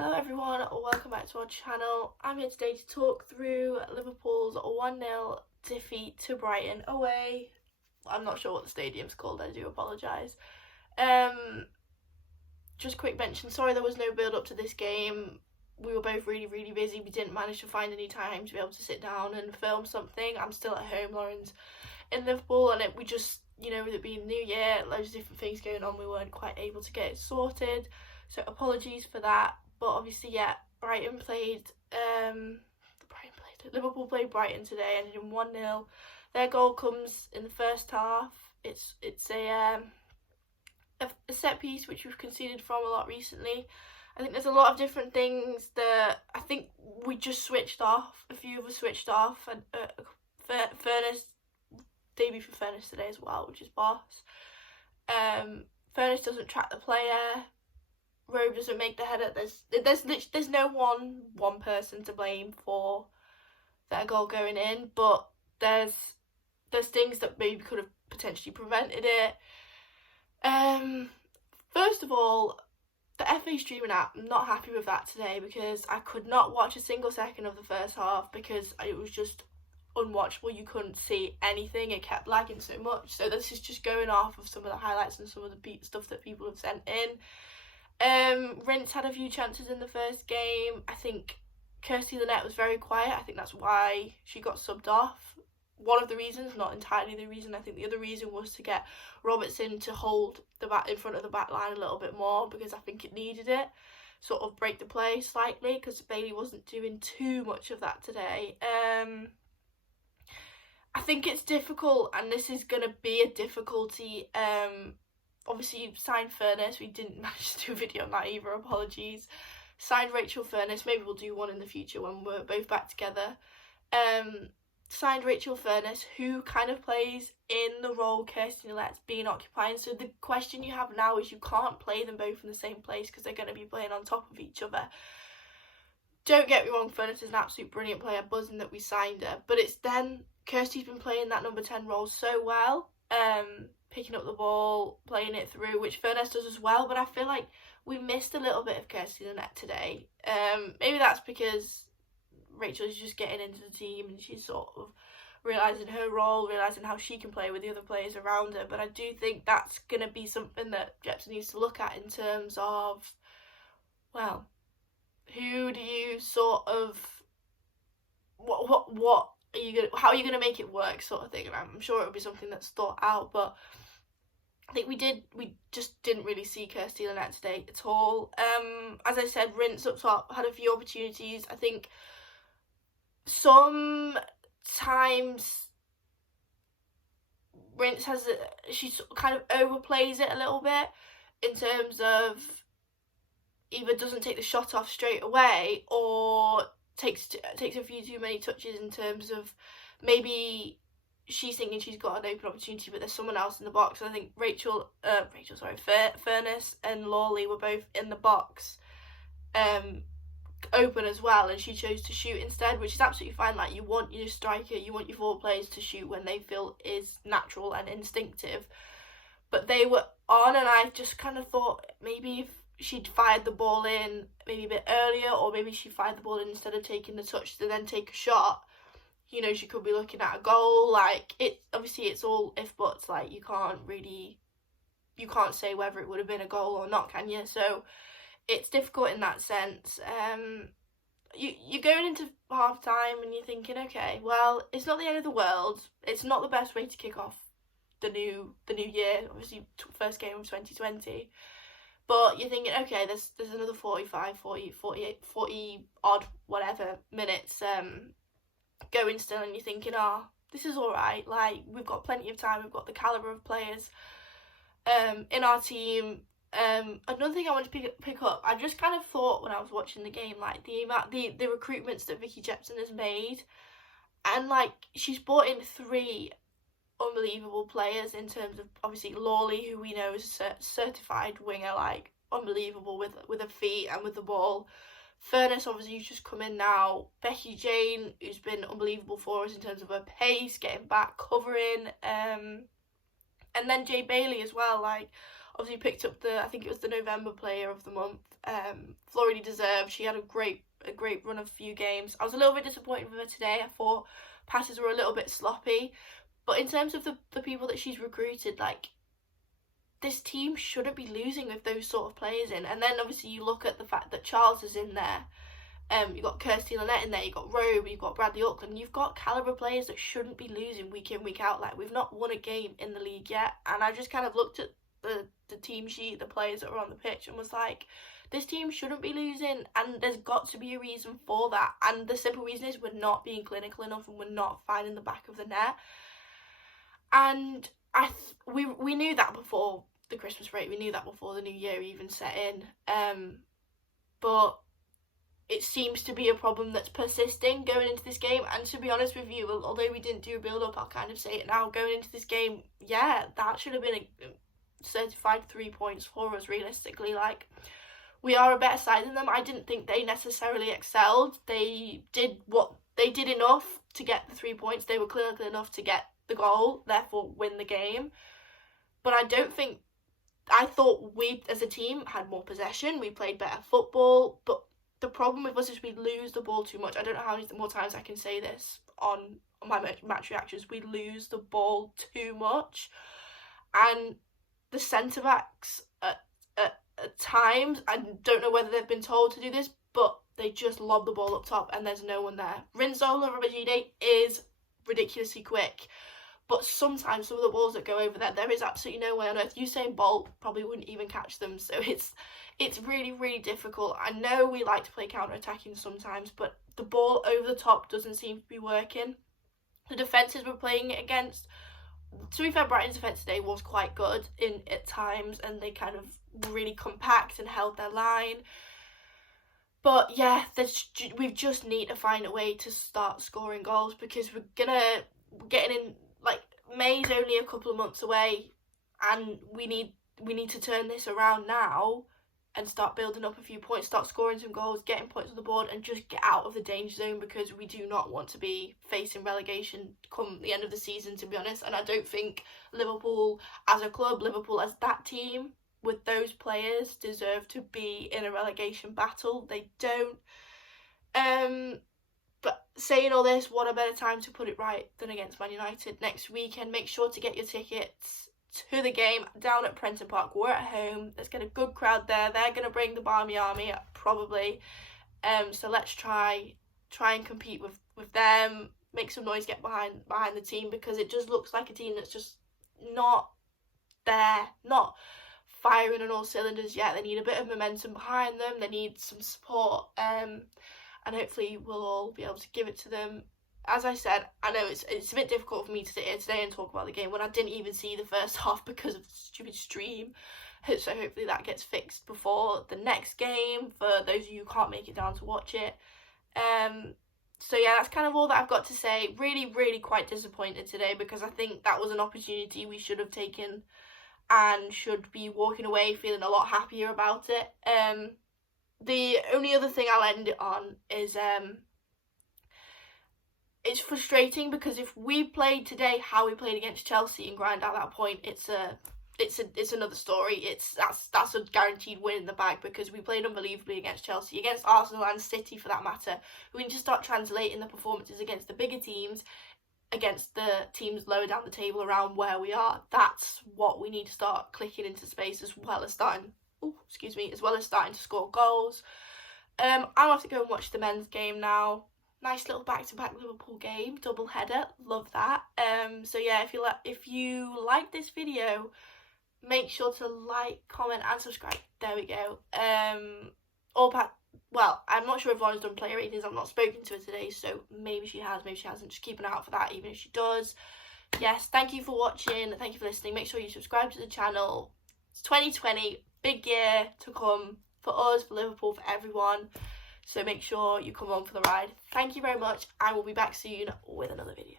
Hello everyone, welcome back to our channel. I'm here today to talk through Liverpool's 1-0 defeat to Brighton away. I'm not sure what the stadium's called, I do apologise. Just a quick mention, sorry there was no build up to this game. We were both really busy. We didn't manage to find any time to be able to sit down and film something. I'm still at home, Lauren's in Liverpool, and we just, with it being New Year, loads of different things going on, we weren't quite able to get it sorted. So apologies for that. But obviously, yeah, Liverpool played Brighton today, ended in 1-0. Their goal comes in the first half. It's a set piece which we've conceded from a lot recently. I think there's a lot of different things that I think we just switched off. A few of us switched off, and Furness debut for Furness today as well, which is boss. Furness doesn't track the player. Rowe doesn't make the header. There's no one person to blame for their goal going in, but there's things that maybe could have potentially prevented it. First of all, the FA streaming app, I'm not happy with that today because I could not watch a single second of the first half because it was just unwatchable. You couldn't see anything. It kept lagging so much. So this is just going off of some of the highlights and some of the stuff that people have sent in. Rince had a few chances in the first game. I think Kirsty Lynette was very quiet. I think that's why she got subbed off. One of the reasons, not entirely the reason. I think the other reason was to get Robertson to hold the bat in front of the back line a little bit more because I think it needed it. Sort of break the play slightly because Bailey wasn't doing too much of that today. I think it's difficult, and this is going to be a difficulty. Obviously, signed Furness. We didn't manage to do a video on that either. Apologies. Signed Rachel Furness. Maybe we'll do one in the future when we're both back together. Signed Rachel Furness, who kind of plays in the role Kirsty Lynette's been occupying. So the question you have now is you can't play them both in the same place because they're going to be playing on top of each other. Don't get me wrong, Furness is an absolute brilliant player. Buzzing that we signed her. But it's then Kirsty's been playing that number 10 role so well. Picking up the ball, playing it through, which Furness does as well, but I feel like we missed a little bit of Kirsty Lynette today. Maybe that's because Rachel is just getting into the team and she's sort of realising her role, realising how she can play with the other players around her, but I do think that's going to be something that Jepson needs to look at in terms of, well, who do you sort of, what are you gonna, how are you going to make it work sort of thing. I'm sure it'll be something that's thought out, but I think we just didn't really see Kirsty Lynette today at all. As I said, Rince up top had a few opportunities. I think sometimes Rince she kind of overplays it a little bit in terms of either doesn't take the shot off straight away or takes a few too many touches in terms of maybe she's thinking she's got an open opportunity but there's someone else in the box. I think Furness and Lawley were both in the box open as well, and she chose to shoot instead, which is absolutely fine. Like, you want your striker, you want your forward players to shoot when they feel is natural and instinctive, but they were on, and I just kind of thought maybe if she'd fired the ball in maybe a bit earlier, or maybe she fired the ball in instead of taking the touch to then take a shot, she could be looking at a goal. Like, obviously it's all if buts. Like, you can't say whether it would have been a goal or not, can you? So it's difficult in that sense. You're going into half time and you're thinking, okay, well, it's not the end of the world. It's not the best way to kick off the new year. Obviously, first game of 2020. But you're thinking, okay, there's another 45, 40, 48, 40 odd whatever minutes going still, and you're thinking, this is all right. Like, we've got plenty of time. We've got the calibre of players in our team. Another thing I want to pick up, I just kind of thought when I was watching the game, like the recruitments that Vicky Jepson has made, and like she's brought in 3 unbelievable players in terms of obviously Lawley, who we know is a certified winger, like unbelievable with her feet and with the ball. Furness, obviously, who's just come in now. Becky Jane, who's been unbelievable for us in terms of her pace, getting back, covering, and then Jay Bailey as well. Like, obviously picked up I think it was the November Player of the Month. Florida deserved. She had a great run of a few games. I was a little bit disappointed with her today. I thought passes were a little bit sloppy. But in terms of the people that she's recruited, like, this team shouldn't be losing with those sort of players in. And then obviously you look at the fact that Charles is in there. You've got Kirsty Lynette in there, you've got Robe, you've got Bradley Auckland, you've got calibre players that shouldn't be losing week in, week out. Like, we've not won a game in the league yet, and I just kind of looked at the team sheet, the players that were on the pitch, and was like, this team shouldn't be losing, and there's got to be a reason for that. And the simple reason is we're not being clinical enough, and we're not finding the back of the net. And we knew that before the Christmas break, we knew that before the new year even set in, but it seems to be a problem that's persisting going into this game. And to be honest with you, although we didn't do a build-up, I'll kind of say it now, going into this game, yeah, that should have been a certified 3 points for us, realistically. Like, we are a better side than them. I didn't think they necessarily excelled. They did enough to get the 3 points. They were clinical enough to get the goal, therefore win the game. But I thought we as a team had more possession, we played better football, but the problem with us is we lose the ball too much. I don't know how many more times I can say this on my match reactions. We lose the ball too much. And the centre-backs at times, I don't know whether they've been told to do this, but they just lob the ball up top and there's no one there. Rinzola Rabajide is ridiculously quick, but sometimes some of the balls that go over there is absolutely no way on earth. Usain Bolt probably wouldn't even catch them, so it's really, really difficult. I know we like to play counter-attacking sometimes, but the ball over the top doesn't seem to be working. The defences we're playing against, to be fair, Brighton's defence today was quite good at times, and they kind of were really compact and held their line. But yeah, we just need to find a way to start scoring goals, because we're getting in, like, May's only a couple of months away, and we need to turn this around now and start building up a few points, start scoring some goals, getting points on the board, and just get out of the danger zone, because we do not want to be facing relegation come the end of the season, to be honest. And I don't think Liverpool as a club, Liverpool as that team, with those players, deserve to be in a relegation battle. They don't. But saying all this, what a better time to put it right than against Man United next weekend. Make sure to get your tickets to the game down at Prenton Park. We're at home. Let's get a good crowd there. They're going to bring the Barmy Army, probably. So let's try and compete with them. Make some noise, get behind the team, because it just looks like a team that's just not there, not firing on all cylinders yet. They need a bit of momentum behind them. They need some support. And hopefully we'll all be able to give it to them. As I said, I know it's a bit difficult for me to sit here today and talk about the game when I didn't even see the first half because of the stupid stream. So hopefully that gets fixed before the next game for those of you who can't make it down to watch it. So yeah, that's kind of all that I've got to say. Really, really quite disappointed today, because I think that was an opportunity we should have taken and should be walking away feeling a lot happier about it. The only other thing I'll end it on is it's frustrating, because if we played today how we played against Chelsea and grind out that point, it's another story. That's a guaranteed win in the bag, because we played unbelievably against Chelsea, against Arsenal and City for that matter. We need to start translating the performances against the bigger teams, against the teams lower down the table around where we are. That's what we need to start clicking into space, as well as starting to score goals. I'll have to go and watch the men's game now. Nice little back-to-back Liverpool game, double header, love that. So yeah, if you like this video, make sure to like, comment and subscribe. There we go. Well, I'm not sure if Lauren's done player ratings. I've not spoken to her today, so maybe she has, maybe she hasn't. Just keep an eye out for that, even if she does. Yes, thank you for watching, thank you for listening. Make sure you subscribe to the channel. It's 2020, big year to come for us, for Liverpool, for everyone. So make sure you come on for the ride. Thank you very much, and we'll be back soon with another video.